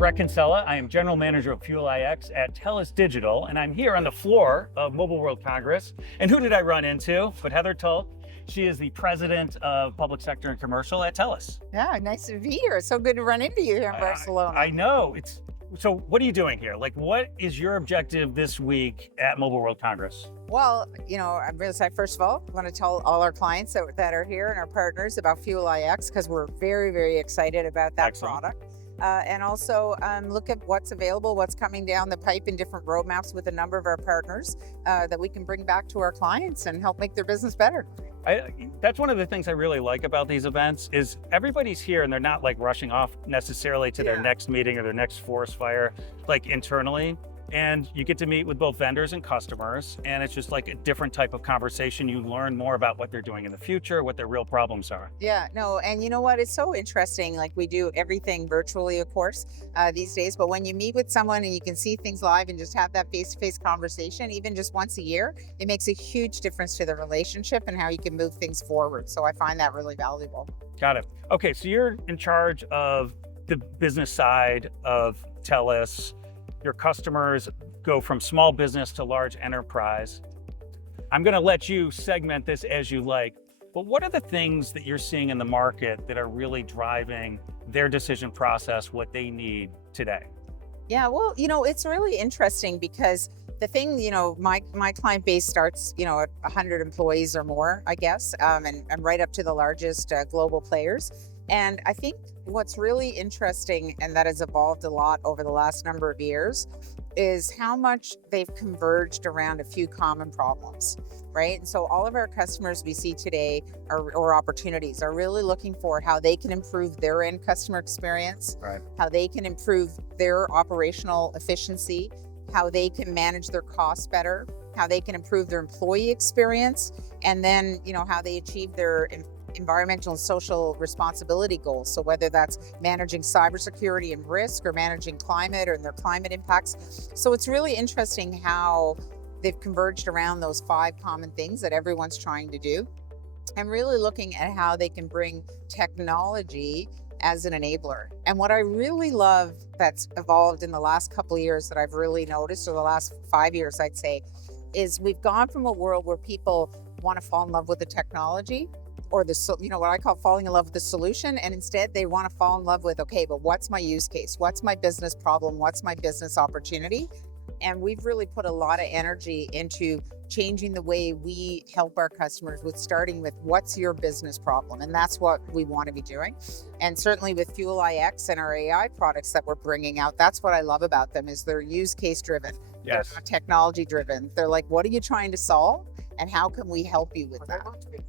Bret Kinsella. I am General Manager of Fuel iX at TELUS Digital, and I'm here on the floor of Mobile World Congress. And who did I run into but Heather Tulk? She is the President of Public Sector and Commercial at TELUS. Yeah, nice to be here. It's so good to run into you here in Barcelona. I know. So what are you doing here? Like, what is your objective this week at Mobile World Congress? Well, I'm going to say, first of all, I want to tell all our clients that are here and our partners about Fuel iX because we're very, very excited about that Excellent. product. And also look at what's available, what's coming down the pipe in different roadmaps with a number of our partners that we can bring back to our clients and help make their business better. That's one of the things I really like about these events is everybody's here and they're not like rushing off necessarily to their next meeting or their next forest fire, like internally. And you get to meet with both vendors and customers, and it's just like a different type of conversation. You learn more about what they're doing in the future, what their real problems are. Yeah, no, and you know what? It's so interesting. Like we do everything virtually, of course, these days. But when you meet with someone and you can see things live and just have that face-to-face conversation, even just once a year, it makes a huge difference to the relationship and how you can move things forward. So I find that really valuable. Got it. Okay, so you're in charge of the business side of TELUS. Your customers go from small business to large enterprise. I'm going to let you segment this as you like, but what are the things that you're seeing in the market that are really driving their decision process, what they need today? Yeah, well, it's really interesting because the thing, my client base starts, at 100 employees or more, I guess, and right up to the largest global players. And I think what's really interesting and that has evolved a lot over the last number of years is how much they've converged around a few common problems, right? And so all of our customers we see today or opportunities are really looking for how they can improve their end customer experience, right, how they can improve their operational efficiency, how they can manage their costs better, how they can improve their employee experience, and then, how they achieve their environmental and social responsibility goals. So whether that's managing cybersecurity and risk or managing climate or their climate impacts. So it's really interesting how they've converged around those 5 common things that everyone's trying to do and really looking at how they can bring technology as an enabler. And what I really love that's evolved in the last couple of years that I've really noticed, or the last 5 years, I'd say, is we've gone from a world where people want to fall in love with the technology or what I call falling in love with the solution. And instead they want to fall in love with, okay, but what's my use case? What's my business problem? What's my business opportunity? And we've really put a lot of energy into changing the way we help our customers with starting with what's your business problem? And that's what we want to be doing. And certainly with Fuel iX and our AI products that we're bringing out, that's what I love about them is they're use case driven. Yes. They're not technology driven. They're like, what are you trying to solve? And how can we help you with that?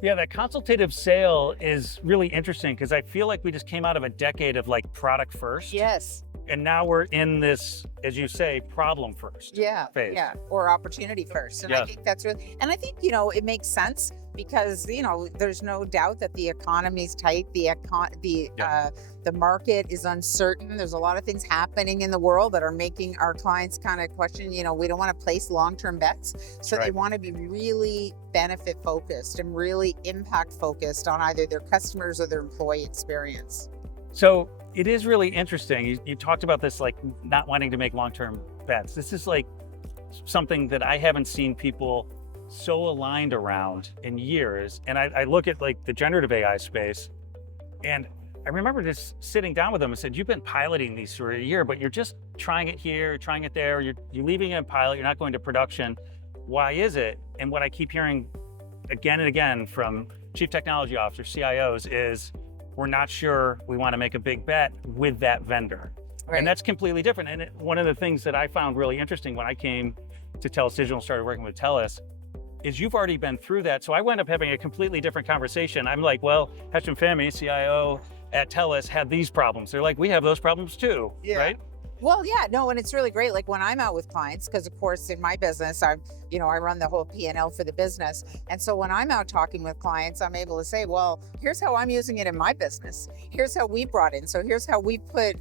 Yeah, that consultative sale is really interesting because I feel like we just came out of a decade of like product first. Yes. And now we're in this, as you say, problem first phase. Yeah, or opportunity first. And I think that's really, and I think, it makes sense because, there's no doubt that the economy's tight, the market is uncertain. There's a lot of things happening in the world that are making our clients kind of question, we don't want to place long-term bets. So they want to be really benefit focused and really impact focused on either their customers or their employee experience. So it is really interesting. You talked about this, like not wanting to make long-term bets. This is like something that I haven't seen people so aligned around in years. And I look at like the generative AI space, and I remember just sitting down with them and said, you've been piloting these for a year, but you're just trying it here, trying it there. You're leaving it in pilot. You're not going to production. Why is it? And what I keep hearing again and again from chief technology officers, CIOs, is we're not sure we want to make a big bet with that vendor. Right. And that's completely different. And one of the things that I found really interesting when I came to TELUS Digital and started working with TELUS is you've already been through that. So I wound up having a completely different conversation. I'm like, well, Hesham Fahmy, CIO at TELUS, had these problems. They're like, we have those problems too, right? Well, yeah, no, and it's really great. Like when I'm out with clients, because of course in my business, I run the whole P&L for the business. And so when I'm out talking with clients, I'm able to say, well, here's how I'm using it in my business. Here's how we brought in. So here's how we put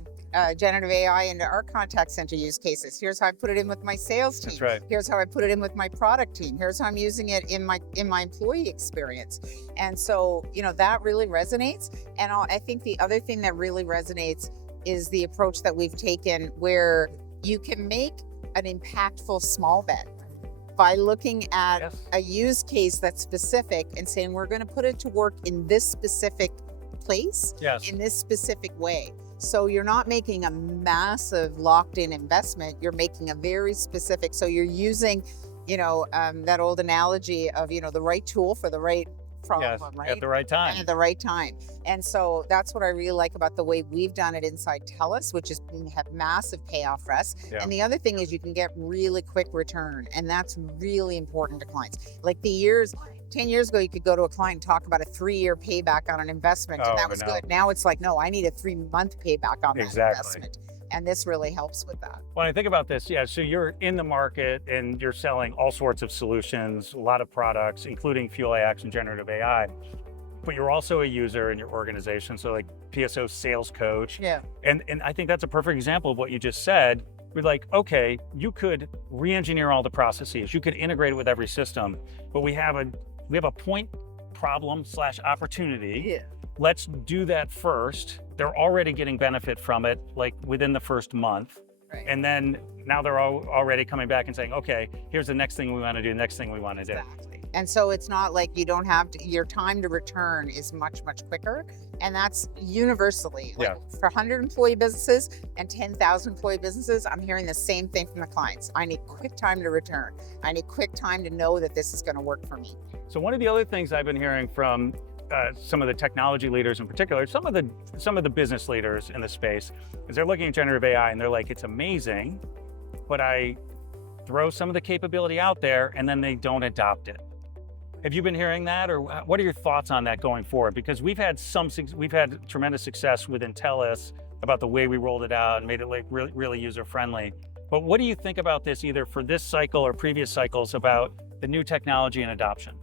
generative AI into our contact center use cases. Here's how I put it in with my sales team. That's right. Here's how I put it in with my product team. Here's how I'm using it in my employee experience. And so, that really resonates. And I think the other thing that really resonates is the approach that we've taken where you can make an impactful small bet by looking at Yes. a use case that's specific and saying, we're going to put it to work in this specific place, Yes. in this specific way. So you're not making a massive locked in investment. You're making a very specific, so you're using, that old analogy of, the right tool for the right problem, Yes. right? At the right time. At the right time. And so that's what I really like about the way we've done it inside TELUS, which is have massive payoff for us. Yeah. And the other thing is you can get really quick return. And that's really important to clients. Like 10 years ago, you could go to a client and talk about a 3-year payback on an investment. Oh, and that I was know. good. Now it's like, no, I need a 3-month payback on that Exactly. investment. And this really helps with that. When I think about this, yeah, so you're in the market and you're selling all sorts of solutions, a lot of products, including Fuel AX and generative AI, but you're also a user in your organization. So like PSO sales coach. Yeah. And I think that's a perfect example of what you just said. We're like, okay, you could re-engineer all the processes. You could integrate it with every system, but we have a point problem / opportunity. Yeah. Let's do that first. They're already getting benefit from it, like within the first month. Right. And then now they're already coming back and saying, okay, here's the next thing we want to do, next thing we want to do. Exactly. And so it's not like you don't have to, your time to return is much, much quicker. And that's universally, like Yeah. for 100 employee businesses and 10,000 employee businesses, I'm hearing the same thing from the clients. I need quick time to return. I need quick time to know that this is going to work for me. So one of the other things I've been hearing from some of the technology leaders in particular, some of the business leaders in the space, is they're looking at generative AI and they're like, it's amazing, but I throw some of the capability out there and then they don't adopt it. Have you been hearing that, or what are your thoughts on that going forward? Because we've had tremendous success within TELUS about the way we rolled it out and made it like really user friendly. But what do you think about this, either for this cycle or previous cycles, about the new technology and adoption?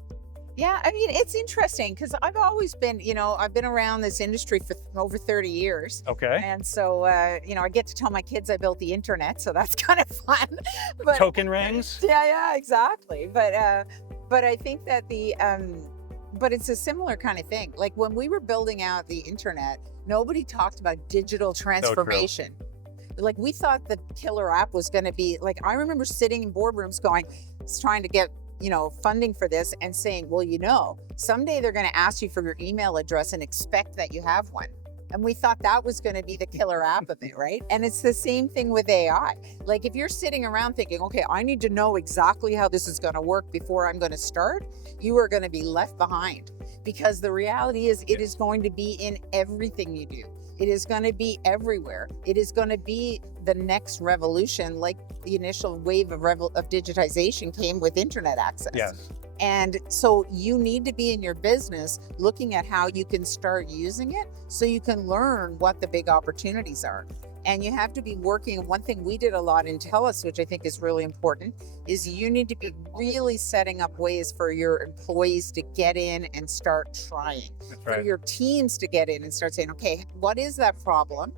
Yeah, I mean, it's interesting because I've always been, I've been around this industry for over 30 years. Okay. And so, I get to tell my kids I built the internet, so that's kind of fun. But Token rings? yeah, exactly. But I think that but it's a similar kind of thing. Like when we were building out the internet, nobody talked about digital transformation. Like we thought the killer app was going to be like, I remember sitting in boardrooms trying to get funding for this and saying, well, someday they're going to ask you for your email address and expect that you have one. And we thought that was going to be the killer app of it, right? And it's the same thing with AI. Like if you're sitting around thinking, okay, I need to know exactly how this is going to work before I'm going to start, you are going to be left behind, because the reality is it is going to be in everything you do. It is going to be everywhere. It is going to be the next revolution, like the initial wave of digitization came with internet access. Yes. And so you need to be in your business looking at how you can start using it so you can learn what the big opportunities are. And you have to be working. One thing we did a lot in TELUS, which I think is really important, is you need to be really setting up ways for your employees to get in and start trying. That's For right. your teams to get in and start saying, okay, what is that problem?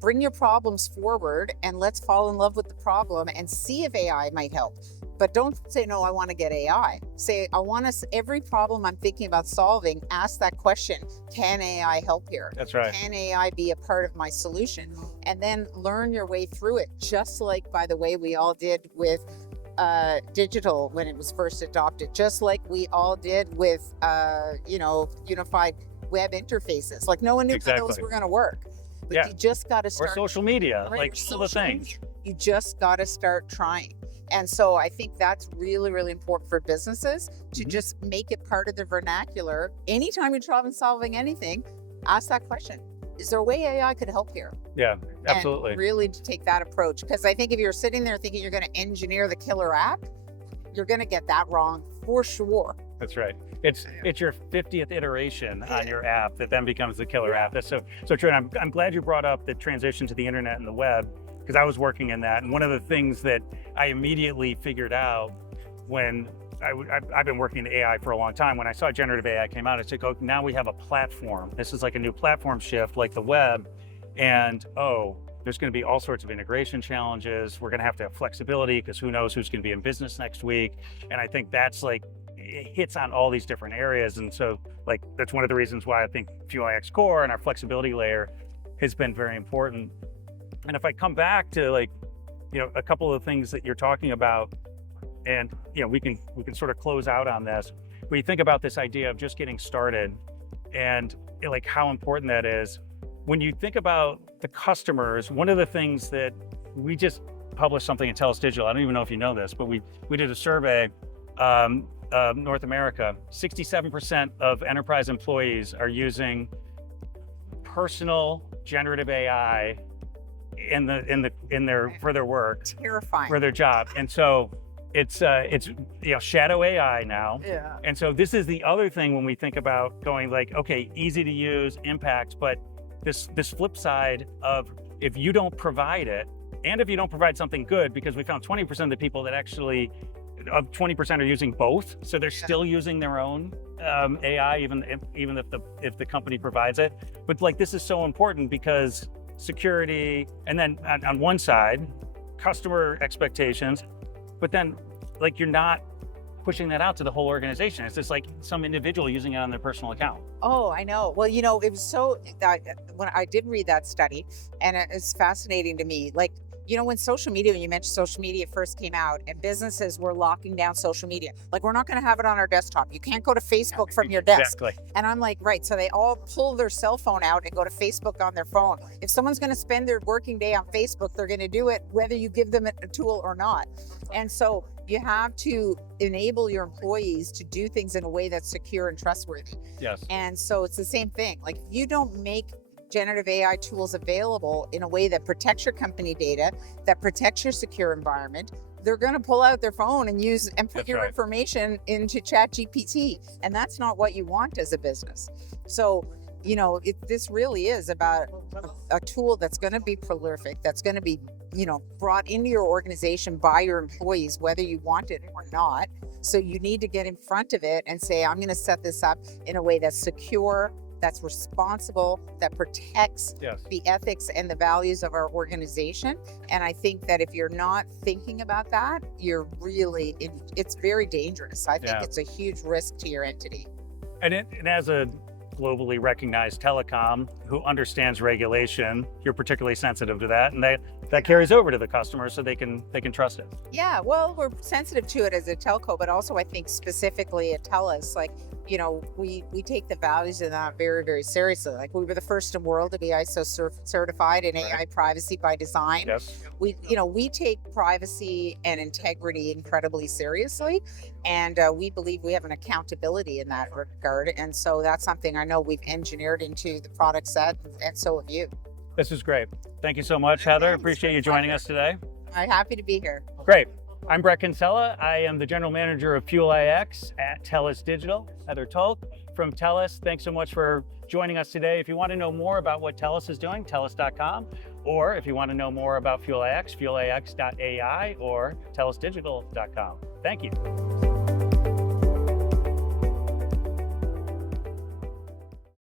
Bring your problems forward and let's fall in love with the problem and see if AI might help. But don't say, no, I want to get AI. Say, every problem I'm thinking about solving, ask that question, can AI help here? That's right. Can AI be a part of my solution? And then learn your way through it, just like, by the way, we all did with digital when it was first adopted, just like we all did with, unified web interfaces. Like no one knew how those were going to work. But you just got to start. Or social media, right, like all the things. You just got to start trying. And so I think that's really, really important for businesses to just make it part of the vernacular. Anytime you're trying solving anything, ask that question. Is there a way AI could help here? Yeah, absolutely. And really to take that approach. Because I think if you're sitting there thinking you're going to engineer the killer app, you're going to get that wrong for sure. That's right. It's your 50th iteration on your app that then becomes the killer app. That's so true. And I'm glad you brought up the transition to the internet and the web, because I was working in that. And one of the things that I immediately figured out when I've been working in AI for a long time, when I saw generative AI came out, I said, oh, now we have a platform. This is like a new platform shift, like the web. And there's going to be all sorts of integration challenges. We're going to have flexibility, because who knows who's going to be in business next week. And I think that's it hits on all these different areas. And so that's one of the reasons why I think Fuel AX Core and our flexibility layer has been very important. And if I come back to like, a couple of the things that you're talking about, and we can sort of close out on this. When you think about this idea of just getting started and like how important that is, when you think about the customers, one of the things that we just published something in TELUS Digital, I don't even know if you know this, but we did a survey, North America, 67% of enterprise employees are using personal generative AI for their work, Terrifying. for their job. And so it's shadow AI now. Yeah. And so this is the other thing when we think about going like, okay, easy to use, impact, but this flip side of if you don't provide it, and if you don't provide something good, because we found 20% of the people that actually, of 20% are using both, so they're still using their own AI, even if the company provides it. But like this is so important because security, and then on one side, customer expectations, but then like you're not pushing that out to the whole organization. It's just like some individual using it on their personal account. Oh, I know. Well, it was so when I did read that study, and it's fascinating to me. Like, when social media, when you mentioned social media first came out and businesses were locking down social media, like we're not going to have it on our desktop. You can't go to Facebook from your desk. Exactly. And I'm like, right. So they all pull their cell phone out and go to Facebook on their phone. If someone's going to spend their working day on Facebook, they're going to do it whether you give them a tool or not. And so you have to enable your employees to do things in a way that's secure and trustworthy. Yes. And so it's the same thing. Like if you don't make generative AI tools available in a way that protects your company data, that protects your secure environment, they're going to pull out their phone and put That's your right. information into ChatGPT. And that's not what you want as a business. So, this really is about a tool that's going to be prolific, that's going to be, brought into your organization by your employees, whether you want it or not. So you need to get in front of it and say, I'm going to set this up in a way that's secure, that's responsible, that protects the ethics and the values of our organization. And I think that if you're not thinking about that, you're really, it's very dangerous. I think it's a huge risk to your entity. And as a globally recognized telecom who understands regulation, you're particularly sensitive to that, and that carries over to the customer so they can trust it. Yeah, well, we're sensitive to it as a telco, but also I think specifically at TELUS, like, we take the values of that very, very seriously. Like we were the first in the world to be ISO certified in AI privacy by design. Yes. We take privacy and integrity incredibly seriously, and we believe we have an accountability in that regard. And so that's something I know we've engineered into the product set, and so have you. This is great. Thank you so much, Heather. Appreciate you joining us today. I'm happy to be here. Great. I'm Bret Kinsella. I am the General Manager of Fuel iX at TELUS Digital. Heather Tulk from TELUS. Thanks so much for joining us today. If you want to know more about what TELUS is doing, TELUS.com. Or if you want to know more about Fuel iX, fuelix.ai or TELUSdigital.com. Thank you.